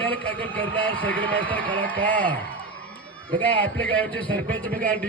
real कागद करणार cycle master कलाकार बघा आपल्या गावाचे सरपंच बघा